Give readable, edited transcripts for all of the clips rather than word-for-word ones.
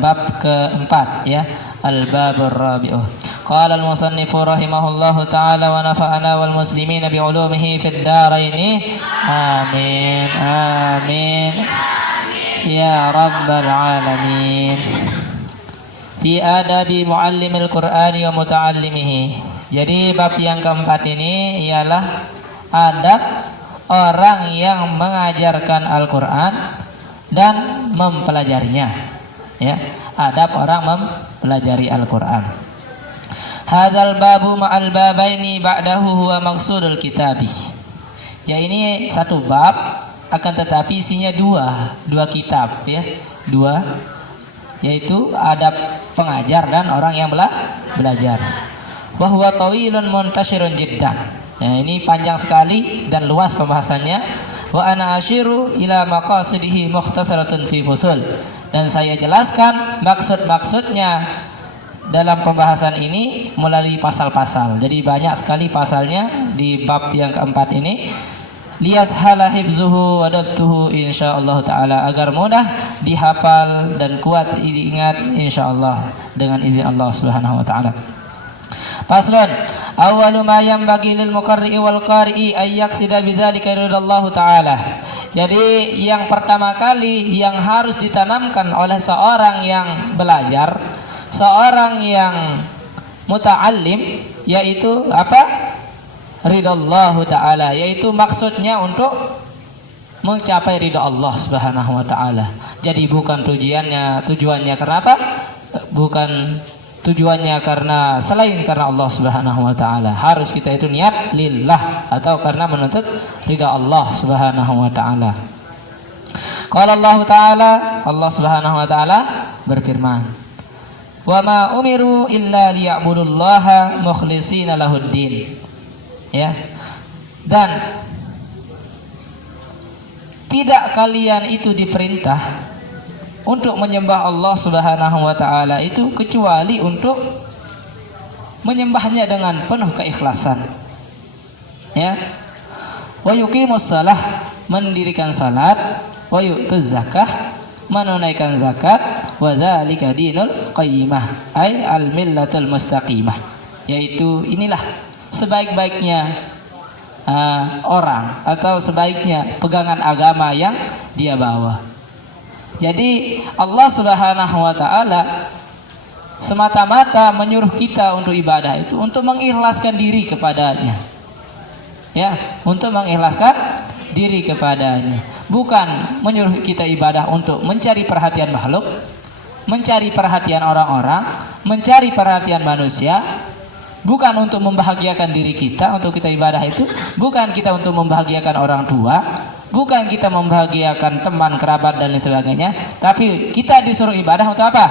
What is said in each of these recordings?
bab keempat ya, al-babur rabi'u. Qala al-musannif rahimahullahu taala wa nafa'ana wal muslimin bi 'ulumihi fid dharain. Amin. Amin. Ya rabbal alamin. Fi adabi muallimil Qur'ani wa muta'allimihi. Jadi bab yang keempat ini ialah adab orang yang mengajarkan Al-Qur'an dan mempelajarinya. Ya, adab orang mempelajari Al-Qur'an. Hadzal babu ma'al babaini ba'dahu huwa maqsudul kitabi. Ya, ini satu bab akan tetapi isinya dua kitab ya. Dua, yaitu adab pengajar dan orang yang belajar. Wa huwa tawilun muntashirun jiddan. Ya, ini panjang sekali dan luas pembahasannya. Wa ana asyiru ila maqasidihi mukhtasaratun fi fusul. Dan saya jelaskan maksud-maksudnya dalam pembahasan ini melalui pasal-pasal. Jadi banyak sekali pasalnya di bab yang keempat ini. Liyashala hifzuhu wa dabtuhu insyaallah taala, agar mudah dihafal dan kuat diingat insyaallah dengan izin Allah Subhanahu wa taala. Faslun, awwalu ma yanbaghi lil muqarri'i wal qari'i ay yaqsida bidzalika ridallahu taala. Jadi yang pertama kali yang harus ditanamkan oleh seorang yang belajar, seorang yang muta'allim, yaitu apa? Ridallahu ta'ala, yaitu maksudnya untuk mencapai ridha Allah Subhanahu wa ta'ala. Jadi bukan tujuannya karena apa? Bukan tujuannya karena selain karena Allah Subhanahu wa ta'ala. Harus kita itu niat lillah atau karena menuntut ridha Allah Subhanahu wa ta'ala. Qala Allah ta'ala, Allah Subhanahu wa ta'ala berfirman, wa ma umiru illa liya'budullaha mukhlishina lahuddin. Ya, dan tidak kalian itu diperintah untuk menyembah Allah Subhanahu wa ta'ala itu kecuali untuk menyembahnya dengan penuh keikhlasan. Ya, wa yuqimus shalah, mendirikan salat, wa yu'tuz zakah, menunaikan zakat, wa dzalika dinul qayyimah ay al millatul mustaqimah, yaitu inilah sebaik-baiknya orang atau sebaiknya pegangan agama yang dia bawa. Jadi Allah Subhanahu wa ta'ala semata-mata menyuruh kita untuk ibadah itu untuk mengikhlaskan diri kepadanya. Ya, untuk mengikhlaskan diri kepadanya. Bukan menyuruh kita ibadah untuk mencari perhatian makhluk, mencari perhatian orang-orang, mencari perhatian manusia. Bukan untuk membahagiakan diri kita untuk kita ibadah itu, bukan kita untuk membahagiakan orang tua, bukan kita membahagiakan teman, kerabat dan lain sebagainya, tapi kita disuruh ibadah untuk apa?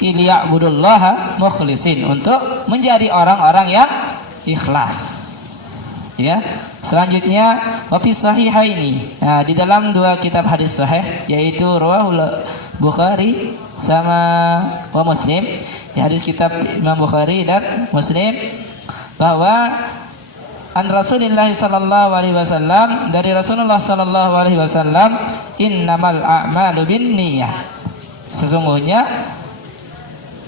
Liya'budullaha mukhlisin, untuk menjadi orang-orang yang ikhlas. Ya. Selanjutnya wafis sahihaini. Nah, di dalam dua kitab hadis sahih, yaitu rawahul Bukhari sama wa Muslim, di hadis kitab Imam Bukhari dan Muslim, bahwa an Rasulillah sallallahu alaihi wasallam, dari Rasulullah sallallahu alaihi wasallam, innamal a'malu binniyah, sesungguhnya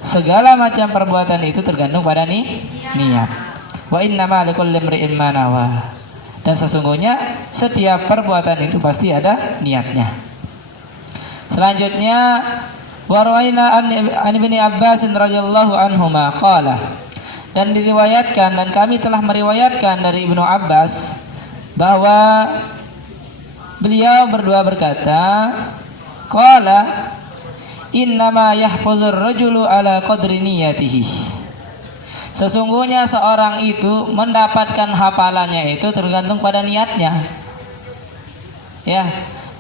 segala macam perbuatan itu tergantung pada niat. Wa innama likulli imri'in ma nawa, dan sesungguhnya setiap perbuatan itu pasti ada niatnya. Selanjutnya warwaina an ibni Abbas radhiyallahu anhuma qala, dan diriwayatkan dan kami telah meriwayatkan dari Ibnu Abbas bahwa beliau berdua berkata, qala innama yahfazur rajulu ala qadri niyatihi, sesungguhnya seorang itu mendapatkan hafalannya itu tergantung pada niatnya. Ya,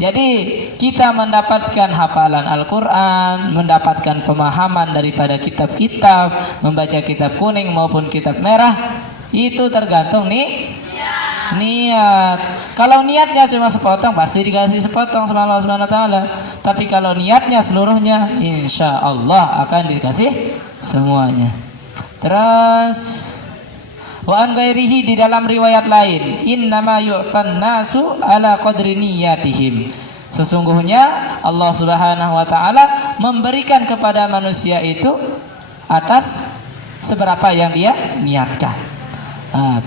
jadi kita mendapatkan hafalan Al-Quran, mendapatkan pemahaman daripada kitab-kitab, membaca kitab kuning maupun kitab merah, itu tergantung niat. Kalau niatnya cuma sepotong, pasti dikasih sepotong sama Allah Subhanahu wa ta'ala. Tapi kalau niatnya seluruhnya, insya Allah akan dikasih semuanya. Terus wa an ghairihi, di dalam riwayat lain, innama yu'tan nasu ala qadri niyatihim, Sesungguhnya Allah Subhanahu wa taala memberikan kepada manusia itu atas seberapa yang dia niatkan.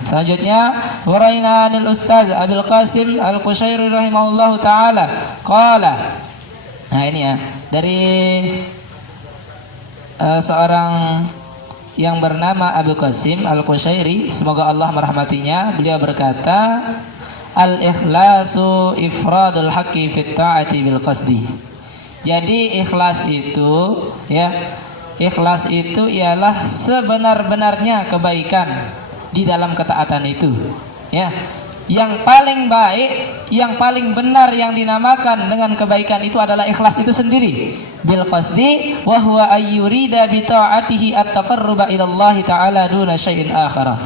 Selanjutnya waraina anil ustaz Abil Qasim Al-Qushairi rahimahullahu taala qala. Ini ya dari seorang yang bernama Abu Qasim Al-Qushairi, semoga Allah merahmatinya. Beliau berkata, al-ikhlasu ifradul haqqi fit ta'ati bil qasdi. Jadi ikhlas itu ya, ikhlas itu ialah sebenar-benarnya kebaikan di dalam ketaatan itu ya. Yang paling baik, yang paling benar yang dinamakan dengan kebaikan itu adalah ikhlas itu sendiri. Bil qasdi wa huwa ayyurida bi ta'atihi at-taqarruba ila Allah taala duna syai'in akhar.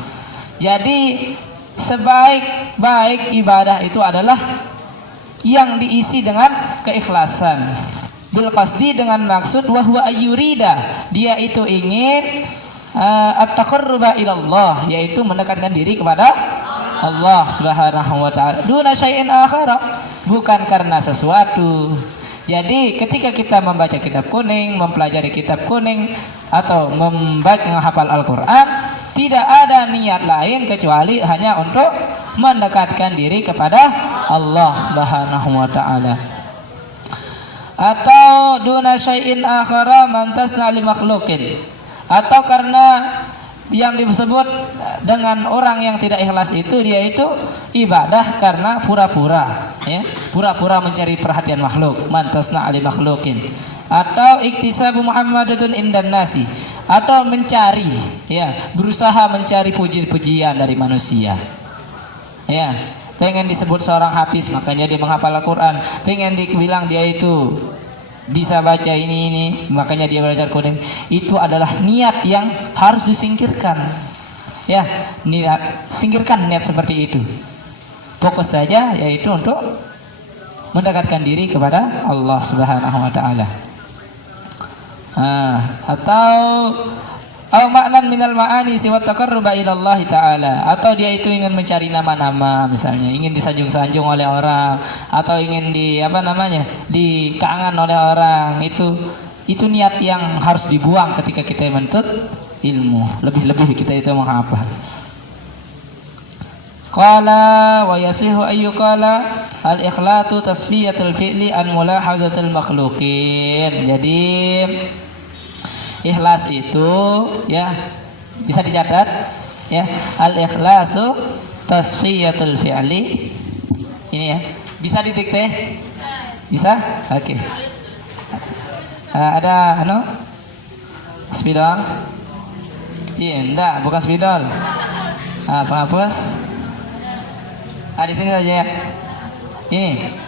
Jadi sebaik-baik ibadah itu adalah yang diisi dengan keikhlasan. Bil qasdi dengan maksud wa huwa ayyurida, dia itu ingin at-taqarruba ila Allah, yaitu mendekatkan diri kepada Allah Subhanahu wa taala. Duna syai'in akhara, bukan karena sesuatu. Jadi ketika kita membaca kitab kuning, mempelajari kitab kuning atau membaca menghafal Al-Qur'an, tidak ada niat lain kecuali hanya untuk mendekatkan diri kepada Allah Subhanahu wa taala. Atau duna syai'in akhara mantasna li makhluqin, atau karena yang disebut dengan orang yang tidak ikhlas itu, dia itu ibadah karena pura-pura ya, pura-pura mencari perhatian makhluk, mantasna ali makhlukin. Atau iktisabu muhammadatun indan nasi, atau mencari ya, berusaha mencari puji-pujian dari manusia ya. Pengen disebut seorang hafiz, makanya dia menghafal Al-Quran. Pengen dibilang dia itu bisa baca ini, makanya dia belajar kuning. Itu adalah niat yang harus disingkirkan ya. Niat, singkirkan niat seperti itu. Fokus saja yaitu untuk mendekatkan diri kepada Allah Subhanahu wa taala. Atau maknan minal ma'ani siwa taqarruba ila Allah taala, atau dia itu ingin mencari nama-nama, misalnya ingin disanjung-sanjung oleh orang, atau ingin dikaangan oleh orang. Itu niat yang harus dibuang ketika kita menuntut ilmu, lebih-lebih kita itu menghafal. Qala wa yasihu ayyuqala al-ikhlatu tasfiyatul fi'li an mulahazatul makhluqin. Jadi ikhlas itu ya bisa dicatat ya, al-ikhlasu tasfiyatul fi'li. Ini ya, bisa didikte? Bisa? Oke. Ada spidol? Iya, enggak, bukan spidol. Penghapus? Di sini saja ya. Ini.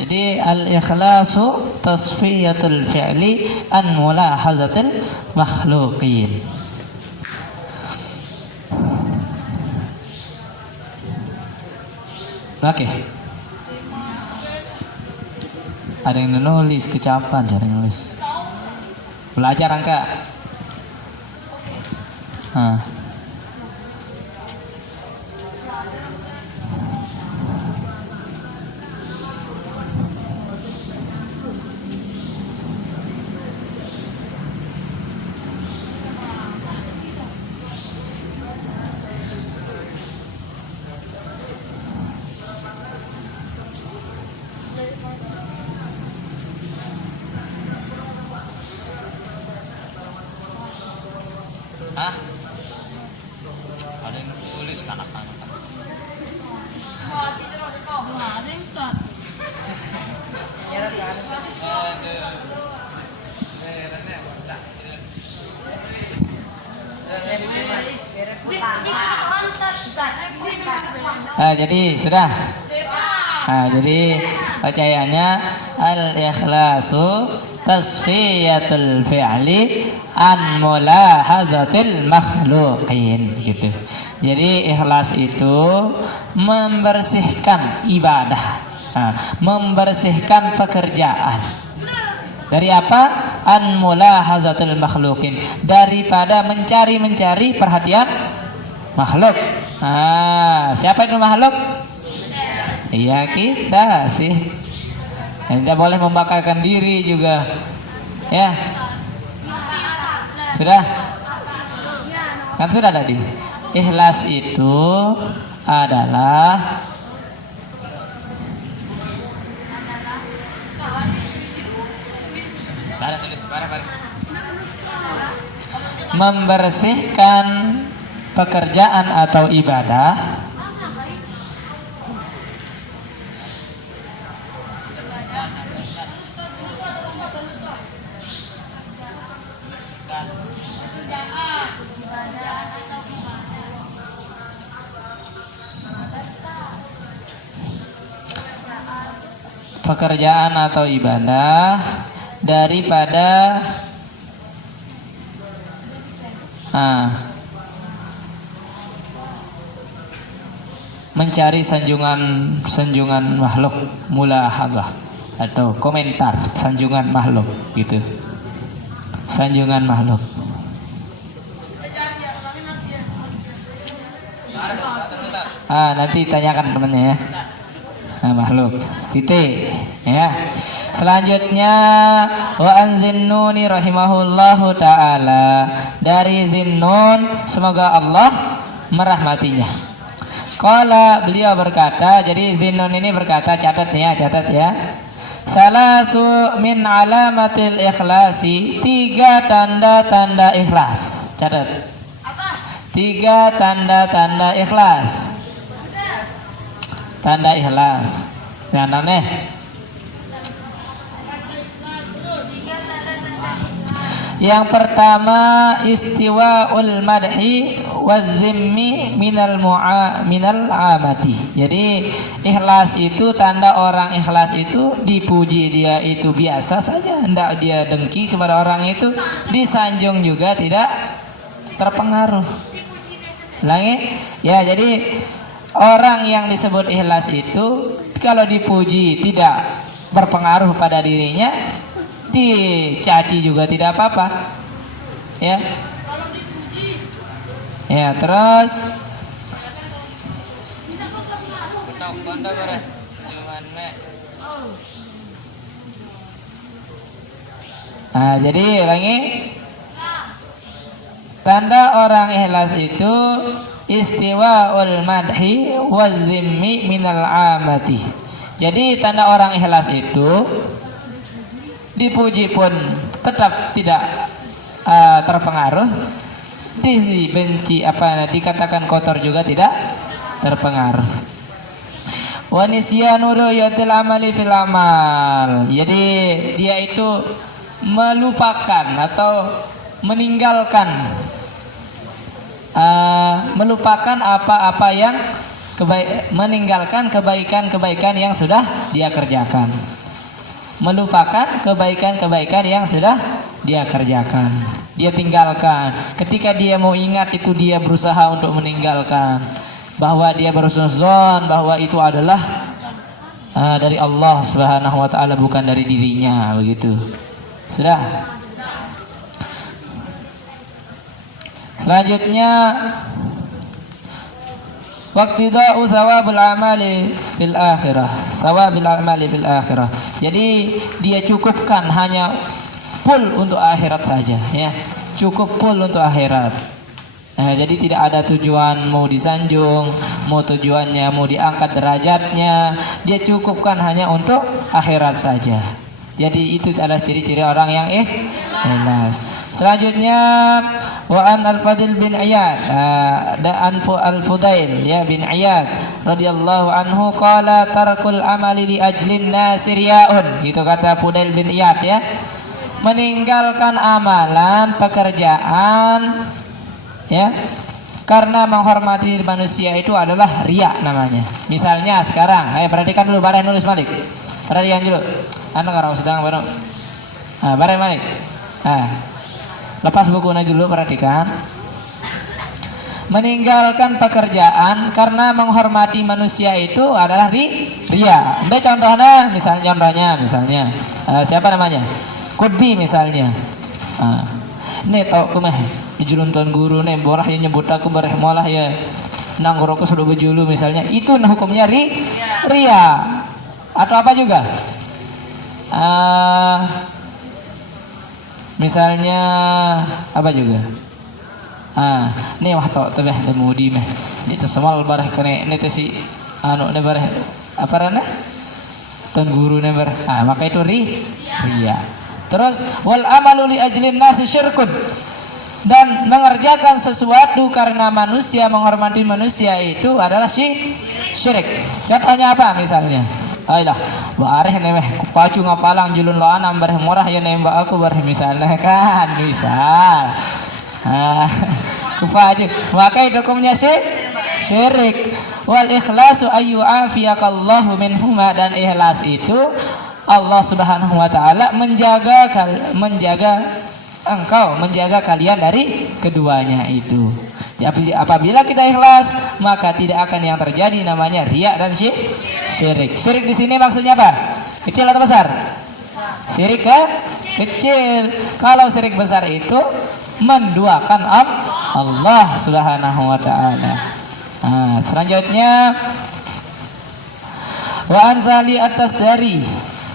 Jadi al-ikhlasu tasfiyatul fi'li an mulahazatil makhluqin. Oke. Ada yang nulis kecapan, cara nulis. Belajar angka. Jadi sudah. Jadi bacaannya al-ikhlasu tasfiyatul fi'li an mulahazatil makhluqin gitu. Jadi ikhlas itu membersihkan ibadah, membersihkan pekerjaan. Dari apa? An mulahazatil makhluqin, daripada mencari perhatian makhluk. Siapa itu makhluk? Iya, kita sih. Tidak boleh membanggakan diri juga. Ya. Sudah? Kan sudah tadi. Ikhlas itu adalah membersihkan pekerjaan atau ibadah daripada mencari sanjungan makhluk, mulahazah atau komentar sanjungan makhluk gitu. Sanjungan makhluk. Nanti tanyakan temannya ya. Makhluk. Titik ya. Selanjutnya wa an Zinnuni rahimahullahu taala, dari Zinnun semoga Allah merahmatinya. Qala, beliau berkata, jadi Zinnun ini berkata, catat ya. Salatu min alamatil ikhlasi, 3 tanda-tanda ikhlas. Catat. 3 tanda-tanda ikhlas. Tanda ikhlas. Jangan aneh. Yang pertama istiwa'ul madhi wadzimmi minal amati. Jadi ikhlas itu, tanda orang ikhlas itu dipuji dia itu biasa saja, hendak dia dengki kepada orang itu, disanjung juga tidak terpengaruh. Ulangi ya, jadi orang yang disebut ikhlas itu kalau dipuji tidak berpengaruh pada dirinya, dicaci juga tidak apa-apa. Ya. Ya, terus jadi lagi tanda orang ikhlas itu istiwa'ul madhi wadzimmi minal amati. Jadi tanda orang ikhlas itu dipuji pun tetap tidak terpengaruh, dibenci dikatakan kotor juga tidak terpengaruh. Wa nisyanu ru'yatil amali fil amal. Jadi dia itu melupakan atau meninggalkan apa-apa yang meninggalkan kebaikan-kebaikan yang sudah dia kerjakan. Melupakan kebaikan-kebaikan yang sudah dia kerjakan, dia tinggalkan. Ketika dia mau ingat itu, dia berusaha untuk meninggalkan, bahwa dia berhusnuzon bahwa itu adalah dari Allah Subhanahu wa taala, bukan dari dirinya, begitu. Sudah. Selanjutnya waqtida'u thawabul amali fil akhirah. Thawabil amali fil akhirah. Jadi dia cukupkan hanya full untuk akhirat saja ya. Cukup full untuk akhirat. Jadi tidak ada tujuan mau disanjung, mau tujuannya mau diangkat derajatnya, dia cukupkan hanya untuk akhirat saja. Jadi itu adalah ciri-ciri orang yang ikhlas. Selanjutnya wa an al-Fadil bin Iyad Al-Fudail ya bin Iyad radhiyallahu anhu qala tarakul amali li ajlin nasi riyaun. Itu kata Fudail bin Iyad ya. Meninggalkan amalan pekerjaan ya karena menghormati manusia itu adalah riya namanya. Misalnya sekarang, ayo perhatikan dulu, bareng nulis Malik. Perhatikan dulu. Anak orang sedang baru. Bareng Malik. Lepas bukunya dulu, perhatikan. Meninggalkan pekerjaan karena menghormati manusia itu adalah riya. Ambil contohnya, misalnya siapa namanya? Kutbi misalnya. Ini tau kumeh ijulun tuan guru nih borah yang nyebut aku bareh molah ya nang aku sudah bejulu misalnya, itu hukumnya riya. Atau apa juga? Misalnya apa juga? Nih wah tau tebeh demudi meh. Itu semal bareh kene ini si anu ne bareh apa rana? Tuan guru ne bareh. Maka itu riya. Terus wal amalu li ajlin nasi syirkun, dan mengerjakan sesuatu karena manusia, menghormati manusia itu adalah syirik. Contohnya apa misalnya? Ayolah, bareh nemeh pacu ngapalang julun lo anam bareh murah ya nembak aku bareh misalnya kan, misal. Kupaju, maka itu hukumnya syirik. Wal ikhlasu ayyu'afiyakallahu minhuma, dan ikhlas itu Allah Subhanahu wa taala menjaga kalian dari keduanya itu. Apabila kita ikhlas, maka tidak akan yang terjadi namanya riya dan syirik. Syirik di sini maksudnya apa? Kecil atau besar? Syirik kecil. Kalau syirik besar itu menduakan Allah Subhanahu wa taala. Selanjutnya wa ansali atas dari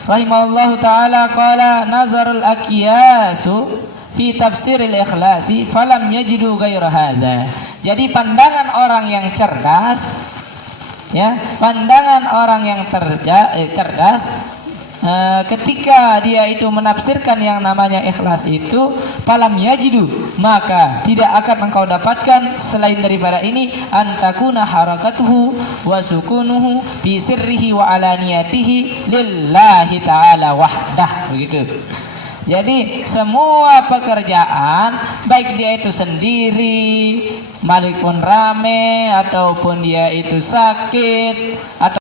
rahimahullahu ta'ala qala nazarul aqyasu fi tafsiril ikhlasi falam yajidu ghaira hadza. Jadi pandangan orang yang cerdas ya, pandangan orang yang cerdas ketika dia itu menafsirkan yang namanya ikhlas itu falam yajidu, maka tidak akan engkau dapatkan selain daripada ini antakuna harakatuhu wa sukunuhu bi sirrihi wa alaniyatihi lillahi ta'ala wahdah, begitu. Jadi semua pekerjaan baik dia itu sendiri, Malik pun rame ataupun dia itu sakit atau